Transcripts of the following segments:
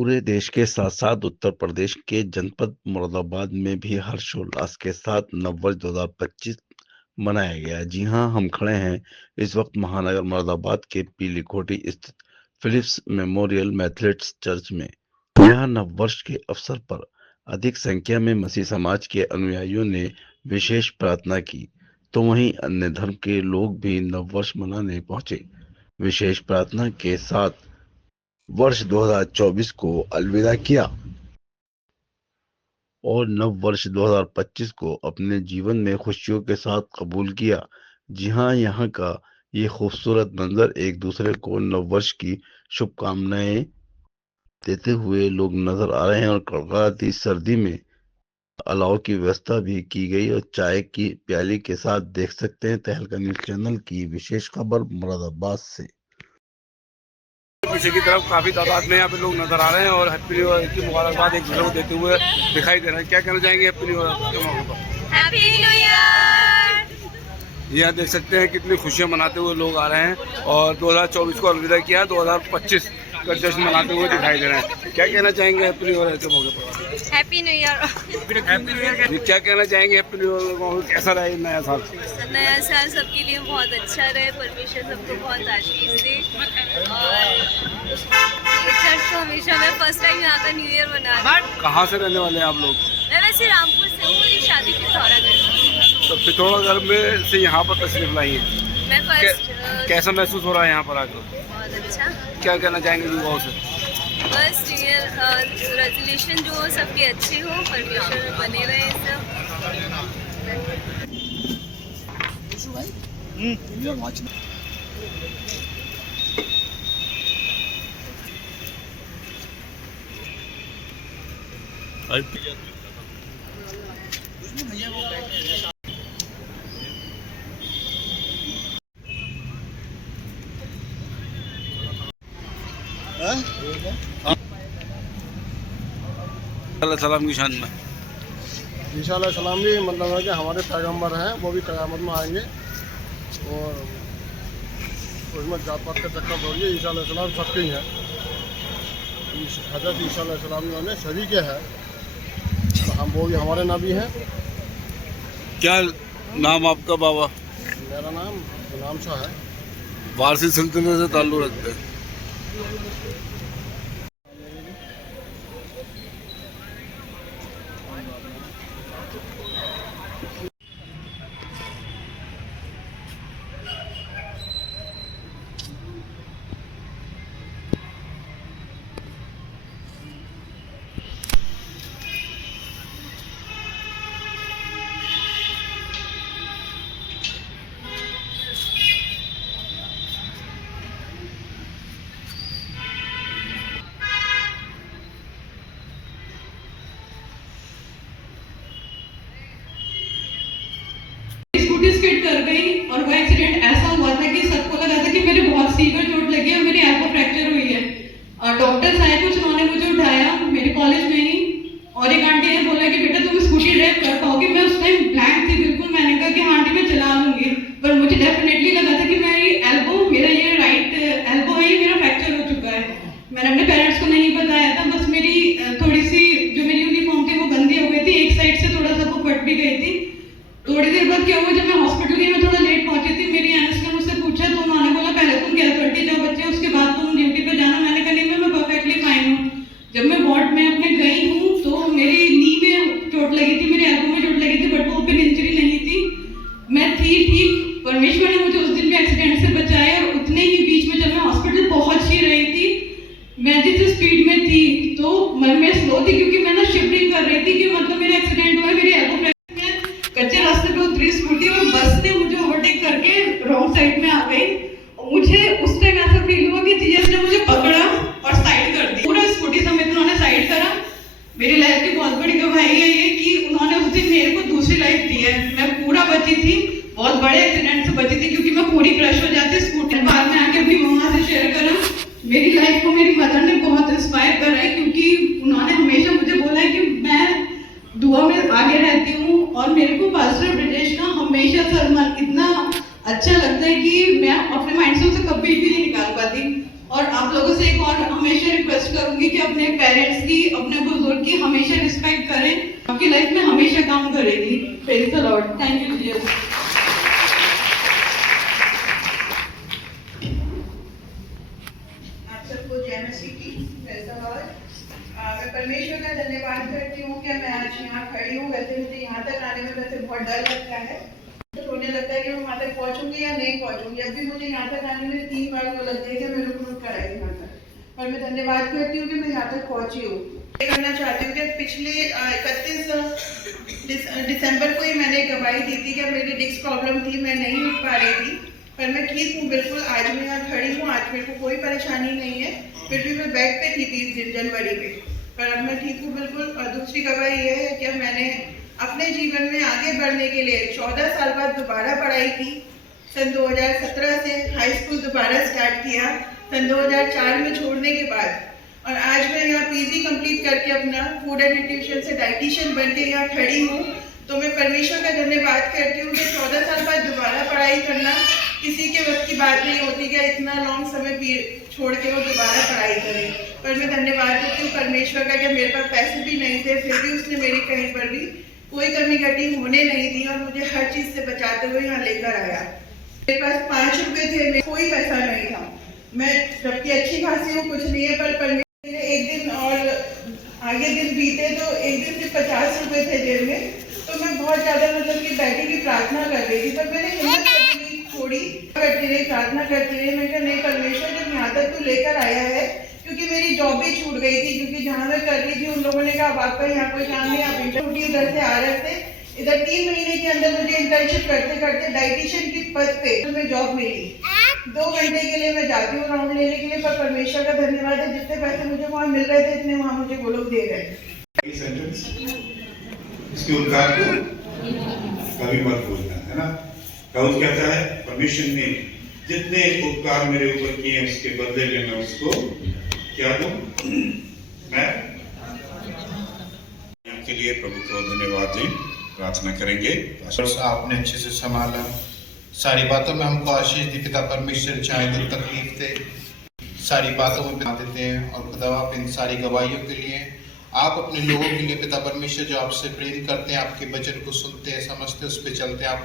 पूरे देश के साथ-साथ उत्तर प्रदेश के जनपद मुरादाबाद में भी हर्षोल्लास के साथ नववर्ष 2025 मनाया गया। जी हाँ, हम खड़े हैं इस वक्त महानगर मुरादाबाद के पीली कोठी स्थित फिलिप्स मेमोरियल मैथलिट्स चर्च में। यहाँ नववर्ष के अवसर पर अधिक संख्या में मसीह समाज के अनुयायियों ने विशेष प्रार्थना की, तो वहीं अन्य धर्म के लोग भी नववर्ष मनाने पहुंचे। विशेष प्रार्थना के साथ वर्ष 2024 को अलविदा किया और नव वर्ष 2025 को अपने जीवन में खुशियों के साथ कबूल किया। जी हाँ, यहाँ का ये खूबसूरत मंजर एक दूसरे को नव वर्ष की शुभकामनाएं देते हुए लोग नजर आ रहे हैं और कड़कड़ाती सर्दी में अलाव की व्यवस्था भी की गई और चाय की प्याली के साथ देख सकते हैं तहलका न्यूज चैनल की विशेष खबर मुरादाबाद से। पीछे की तरफ काफी तादाद में यहाँ पे लोग नजर आ रहे हैं और हैप्पी न्यू ईयर की मुबारकबाद एक दूसरे को देते हुए दिखाई दे रहे हैं। क्या कहना चाहेंगे हैप्पी न्यू ईयर के मौके पर? Happy new year. यहाँ देख सकते हैं कितनी खुशियाँ मनाते हुए लोग आ रहे हैं और 2024 को अलविदा किया, 2025 का जश्न मनाते हुए दिखाई दे रहे हैं। क्या कहना चाहेंगे हैप्पी न्यू ईयर के मौके पर? Happy new year. क्या कहना चाहेंगे हैप्पी न्यू ईयर के मौके पर? कैसा रहे नया साल? नया साल सबके लिए बहुत अच्छा रहे, परमेश्वर सबको बहुत आशीष दे। और चर्च को हमेशा मैं फर्स्ट टाइम यहाँ का न्यू ईयर मना रही हूँ। कहाँ से रहने वाले हैं आप लोग? मैं वैसे रामपुर से हूँ, मेरी शादी पिथौरागढ़ में। तो पिथौरागढ़ में से यहाँ पर तशरीफ लाई है। मैं फर्स्ट कैसा महसूस हो रहा है यहाँ पर आकर? बहुत अच्छा। क्या कहना चाहेंगे युवाओं से? बस न्यू ईयर रेजोल्यूशन जो हो सबके अच्छे हो, परमेश्वर में बने रहे सब। सलाम की शान में ईसा अलैहिस्सलाम भी मतलब है कि हमारे पैगंबर हैं, वो भी क़यामत में आएंगे और उसमें जात पात का चक्कर थोड़ी है। ईसा अलैहिस्सलाम सबके ही हैं। हज़रत ईसा अलैहिस्सलाम जो है सभी के हैं, तो हम वो भी हमारे नबी हैं। क्या नाम आपका बाबा? मेरा नाम गुलाम शाह है। वारसी सिलसिले से ताल्लुक़ रखते हैं। स्कूटी स्किड कर गई और वो एक्सीडेंट ऐसा हुआ था कि सबको लगा था कि मेरे बहुत सीवियर चोट लगी है, मेरी एल्बो फ्रैक्चर हुई है। और डॉक्टर्स आए कुछ, उन्होंने मुझे उठाया मेरे कॉलेज में ही, और एक आंटी ने बोला कि बेटा तुम स्कूटी ड्राइव कर पाओगे। मैं उस टाइम ब्लैंक थी बिल्कुल। मैंने कहा कि हाँ आंटी मैं चला लूंगी, पर मुझे डेफिनेटली लगा था कि मेरी एल्बो, मेरा ये राइट एल्बो है, ये मेरा फ्रैक्चर हो चुका है। मैंने अपने पेरेंट्स को नहीं बताया था। बस मेरी थोड़ी सी जो मेरी यूनिफॉर्म थी वो गंदी हो गई थी, एक साइड से थोड़ा सा वो फट भी गई थी। थोड़ी देर बाद क्या हुआ, जब मैं हॉस्पिटल गई, मैं थोड़ा लेट पहुंची थी, मेरी एनएस ने मुझसे पूछा तो उन्होंने बोला पहले तुम कैजुअल्टी जाओ बच्चे, उसके बाद तुम ड्यूटी पे जाना। मैंने कहा नहीं मैं परफेक्टली फाइन हूँ। जब मैं वार्ड में अपने गई हूँ तो मेरी नी में चोट लगी थी, मेरे एल्बो में चोट लगी थी, बट वो ओपन इंजरी नहीं थी। मैं थी ठीक। परमेश्वर ने मुझे उस दिन भी एक्सीडेंट से बचाया। और उतने ही बीच में जब मैं हॉस्पिटल पहुंच ही रही थी, मैं जिस स्पीड में थी तो मैं स्लो थी क्योंकि मैं ना शिवरिंग कर रही थी कि मतलब मेरा एक्सीडेंट हुआ, मेरी एल्बो कच्चे रास्ते पे उतरी स्कूटी और बस ने मुझे ओवरटेक करके रॉन्ग साइड में आ गई। मुझे उस टाइम ऐसा फील हुआ कि जीएस ने मुझे पकड़ा और साइड कर दी। पूरा स्कूटी समेत उन्होंने साइड करा। मेरी लाइफ की बहुत बड़ी गवाही है ये कि उन्होंने उस दिन मेरे को दूसरी लाइफ दी है। मैं पूरा बची थी, बहुत बड़े एक्सीडेंट से बची थी क्योंकि मैं पूरी क्रश हो जाती स्कूटी। बाद में आके अपनी मम्मा से शेयर करा। मेरी लाइफ को मेरी मदर ने बहुत इंस्पायर करा है क्योंकि उन्होंने हमेशा मुझे बोला है कि मैं दुआ में आगे रहती हूँ। और मेरे को पास्टर ब्रिजेश का हमेशा सरमन इतना अच्छा लगता है कि मैं अपने माइंड से उसे कभी भी नहीं निकाल पाती। और आप लोगों से एक और हमेशा रिक्वेस्ट करूंगी कि अपने पेरेंट्स की, अपने बुजुर्ग की हमेशा रिस्पेक्ट करें, आपकी लाइफ में हमेशा काम करेगी। Praise the Lord. Thank you Jesus. आप सबको जय मसीह की। Praise the Lord. मैं परमेश्वर का धन्यवाद करती हूँ कि मैं आज यहाँ खड़ी हूँ। वैसे मुझे यहाँ तक आने में वैसे बहुत डर लगता है, तो होने लगता है कि मैं वहाँ तक पहुँचूंगी या नहीं पहुँचूंगी। अभी मुझे यहाँ तक आने में 3 बार तो लगता है कि मैं रुक कर आई यहाँ तक, और मैं धन्यवाद करती हूँ कि मैं यहाँ तक पहुँची हूँ। ये करना चाहती हूँ कि पिछले 31 दिसंबर को ही मैंने गवाही दी थी कि मेरी डिस्क प्रॉब्लम थी, मैं नहीं उठ पा रही थी, पर मैं ठीक हूँ बिल्कुल। आज मैं यहाँ खड़ी हूँ, आज मेरे को कोई परेशानी नहीं है। फिर भी मैं बेड पे थी 20 दिन जनवरी में, पर अब मैं ठीक हूँ बिल्कुल। और दूसरी गवाही ये है कि मैंने अपने जीवन में आगे बढ़ने के लिए 14 साल बाद दोबारा पढ़ाई की। सन 2017 से हाई स्कूल दोबारा स्टार्ट किया, सन 2004 में छोड़ने के बाद, और आज मैं यहाँ पीजी कंप्लीट करके अपना फूड एंड न्यूट्रिशन से डाइटिशियन बन के यहाँ खड़ी हूँ। तो मैं परमेश्वर का धन्यवाद करती हूँ कि 14 साल बाद दोबारा पढ़ाई करना किसी के वक्त की बात नहीं होती कि इतना लॉन्ग समय छोड़ के वो दोबारा पढ़ाई करे। पर मैं धन्यवाद देती हूँ परमेश्वर का कि मेरे पास पैसे भी नहीं थे, फिर भी उसने मेरी कहीं पर भी कोई कमी कटी होने नहीं दी और मुझे हर चीज़ से बचाते हुए यहाँ लेकर आया। मेरे पास 5 रुपए थे, मेरे कोई पैसा नहीं था। मैं जबकि अच्छी खासी हूँ, कुछ नहीं है, पर परमेश्वर ने एक दिन और आगे दिन बीते तो एक दिन सिर्फ 50 रुपए थे जेब में। तो मैं बहुत ज़्यादा मतलब कि बैठी की प्रार्थना कर रही थी, पर मैंने हिम्मत नहीं छोड़ी, करती रही, प्रार्थना करती रही। मैं कहा नहीं परमेश्वर, जब यहाँ तक तू लेकर आया है, क्योंकि मेरी जॉब भी छूट गई थी, क्योंकि जहाँ मैं कर रही थी उन लोगों ने कहा आपका यहाँ कोई काम नहीं, आप इंटरव्यू उधर से आ रहे थे। इधर 3 महीने के अंदर मुझे इंटर्नशिप करते करते डाइटिशियन की पद पे मुझे जॉब मिली। 2 घंटे के लिए मैं जाती हूँ राउंड लेने के लिए, पर परमेश्वर का धन्यवाद है, जितने पैसे मुझे वहाँ मिल रहे थे इतने वहाँ मुझे वो लोग दे रहे। इसके उद्गार को कभी मत भूलना, है ना। दाऊद कहता है परमेश्वर ने जितने उपकार मेरे ऊपर किए उसके बदले में मैं उसको क्या दूं। मैं के लिए प्रभु को धन्यवाद दें, प्रार्थना करेंगे। आपने अच्छे से संभाला, सारी बातों में हमको आशीष दी पिता परमेश्वर, चाहे दुख तकलीफ थे सारी बातों में बता देते हैं। और खुदा आप इन सारी गवाहियों के लिए, आप अपने लोगों के लिए पिता परमेश्वर जो आपसे प्रेरित करते हैं, आपके वचन को सुनते हैं, समझते, उस पर चलते हैं, आप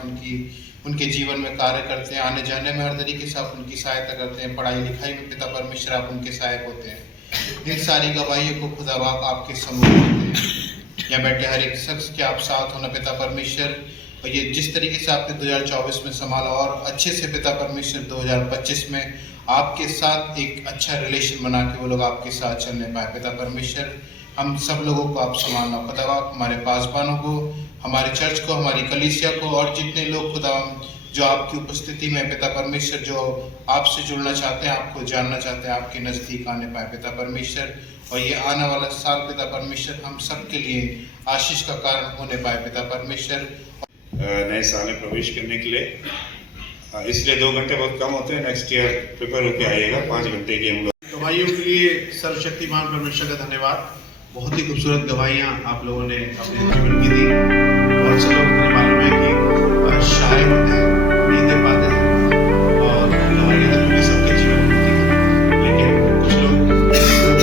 उनके जीवन में कार्य करते हैं, आने जाने में हर तरीके से आप उनकी सहायता करते हैं, पढ़ाई लिखाई में पिता परमेश्वर आप उनके सहायक होते हैं। इन सारी गवाहियों को खुदा बाप आपके सम्मुख होते हैं। यहाँ बैठे हर एक शख्स के आप साथ होना पिता परमेश्वर, और ये जिस तरीके से आपने 2024 में संभाला और अच्छे से पिता परमेश्वर 2025 में आपके साथ एक अच्छा रिलेशन बना के वो लोग आपके साथ चलने पाए पिता परमेश्वर। हम सब लोगों को आप संभालना खुदा बाप, हमारे पासबानों को, हमारे चर्च को, हमारी कलीसिया को, और जितने लोग खुदा जो आपकी उपस्थिति में पिता परमेश्वर जो आपसे जुड़ना चाहते हैं, आपको जानना चाहते हैं, आपके नज़दीक आने पाए पिता परमेश्वर। और ये आने वाला साल पिता परमेश्वर हम सब के लिए आशीष का कारण होने पाए पिता परमेश्वर। नए साल में प्रवेश करने के लिए इसलिए 2 घंटे बहुत कम होते हैं। नेक्स्ट ईयर प्रिपेयर होकर आइएगा, 5 घंटे की हम लोग। गवाहियों के लिए सर्वशक्तिमान परमेश्वर का धन्यवाद। बहुत ही खूबसूरत गवाहियाँ आप लोगों ने अपने जीवन की दी। बहुत से लोग मुझे मालूम है कि शायर होते हैं, नहीं दे पाते हैं, और गवाहियाँ तो क्योंकि सबके जीवन में होती है, लेकिन कुछ लोग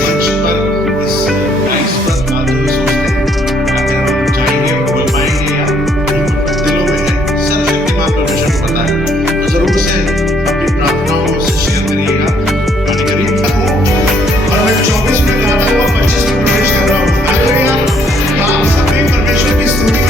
मंच पर इस प्राइस पर आते हुए सोचते हैं आखिर हम जाएंगे, बोल पाएंगे या नहीं। दिलों में है, सर्वशक्तिमान परमेश्वर को पता है, तो जरूर से अपनी प्रार्थनाओं से शेयर करिएगा। और मैं 24 में खाता हुआ 25 में प्रवेश कर रहा हूँ। आप सभी परमेश्वर की स्तुति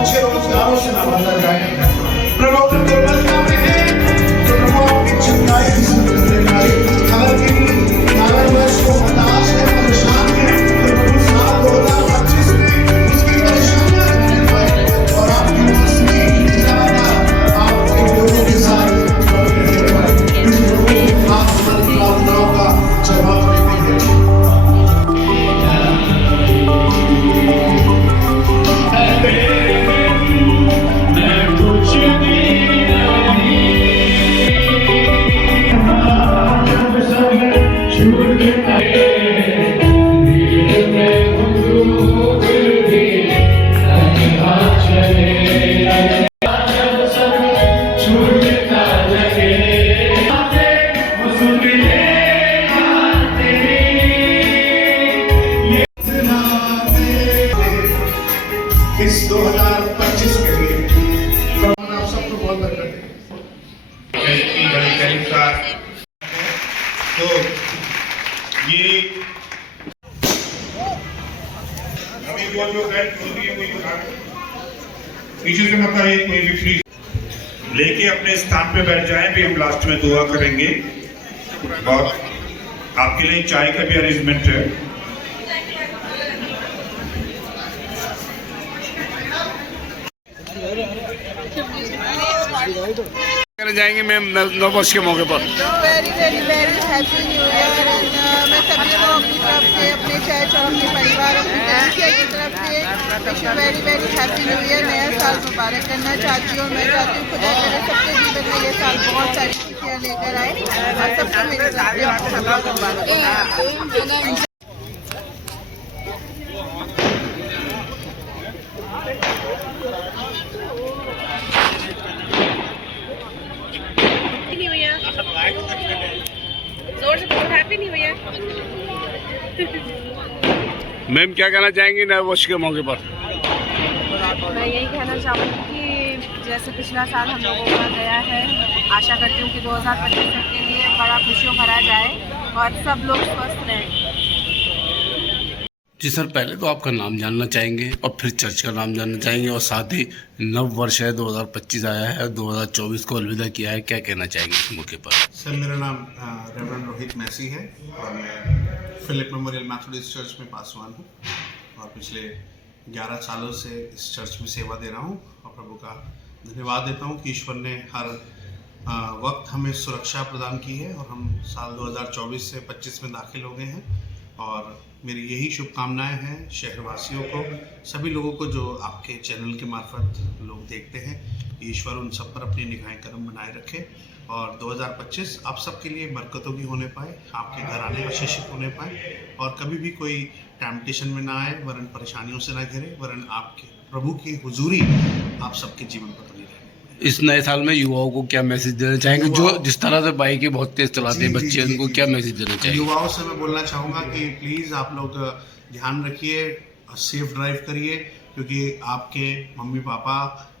अच्छे रोजगारों से नवाजा जाए। प्रभु अगर दुर्बलता में है तो प्रभु आपकी चंगाई की जरूरत है। अगर किसी कारणवश को हताश है, परेशान है, तो प्रभु साल 2025 में उसकी परेशानियां जाने पाए और आपकी मसीह ज्यादा आपके लोगों के साथ रहने पाए। प्रभु आप हमारी प्रार्थनाओं का जवाब देते हैं। इस 2025 के लिए आप सबको बहुत बरकत है। तो ये अभी वो जो बैठ होती है कोई पीछे से मत आइए, कोई भी फ्री लेके अपने स्थान पे बैठ जाएं। भी हम लास्ट में दुआ करेंगे और आपके लिए चाय का भी अरेंजमेंट है। कहना चाहेंगे मैम नव वर्ष के मौके पर? Very very very happy new year. मैं सभी को अपनी तरफ से, अपने चर्च और अपने परिवार, अपनी कलीसिया की तरफ से very very happy new year, नया साल मुबारक करना चाहती हूँ। मैं चाहती हूँ खुदा करे सबके जीवन में ये साल बहुत सारी खुशियाँ लेकर आए और सबको मेरी तरफ से बहुत मुबारक। मैम क्या कहना चाहेंगी नए वर्ष के मौके पर? मैं यही कहना चाहूँगी कि जैसे पिछला साल हम लोगों का गया है, आशा करती हूँ कि 2025 के लिए बड़ा खुशियों भरा जाए और सब लोग स्वस्थ रहें। जी सर, पहले तो आपका नाम जानना चाहेंगे और फिर चर्च का नाम जानना चाहेंगे और साथ ही नव वर्ष है 2025 आया है, 2024 को अलविदा किया है, क्या कहना चाहेंगे इस मौके पर? सर मेरा नाम रेवरेंड रोहित मैसी है और मैं फिलिप मेमोरियल मैथोडिस्ट चर्च में पासवान हूँ और पिछले 11 सालों से इस चर्च में सेवा दे रहा हूँ और प्रभु का धन्यवाद देता हूँ कि ईश्वर ने हर वक्त हमें सुरक्षा प्रदान की है और हम साल 2024 से 25 में दाखिल हो गए हैं। और मेरी यही शुभकामनाएं हैं शहरवासियों को, सभी लोगों को जो आपके चैनल के मार्फत लोग देखते हैं। ईश्वर उन सब पर अपनी निगाहें करम बनाए रखे और 2025 आप सबके लिए बरकतों की होने पाए, आपके घराने आशीषित होने पाए और कभी भी कोई टेम्पटेशन में ना आए, वरन परेशानियों से ना घिरे, वरन आपके प्रभु की हुजूरी आप सबके जीवन पर बनी रहे। इस नए साल में युवाओं को क्या मैसेज देना चाहेंगे जो जिस तरह से बाइकें बहुत तेज चलाते हैं बच्चे, उनको क्या मैसेज देना चाहिए? युवाओं से मैं बोलना चाहूँगा कि प्लीज़ आप लोग ध्यान रखिए, सेफ ड्राइव करिए, क्योंकि आपके मम्मी पापा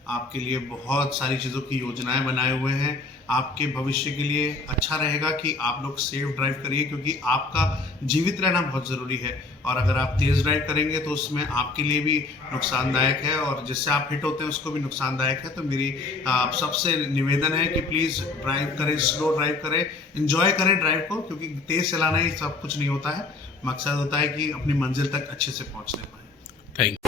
आपके लिए बहुत सारी चीज़ों की योजनाएं बनाए हुए हैं। आपके भविष्य के लिए अच्छा रहेगा कि आप लोग सेफ ड्राइव करिए, क्योंकि आपका जीवित रहना बहुत ज़रूरी है और अगर आप तेज़ ड्राइव करेंगे तो उसमें आपके लिए भी नुकसानदायक है और जिससे आप हिट होते हैं उसको भी नुकसानदायक है। तो मेरी आप सबसे निवेदन है कि प्लीज़ ड्राइव करें, स्लो ड्राइव करें, एंजॉय करें ड्राइव को, क्योंकि तेज़ चलाना ही सब कुछ नहीं होता है। मकसद होता है कि अपनी मंजिल तक अच्छे से पहुँचने पाए। Thank you.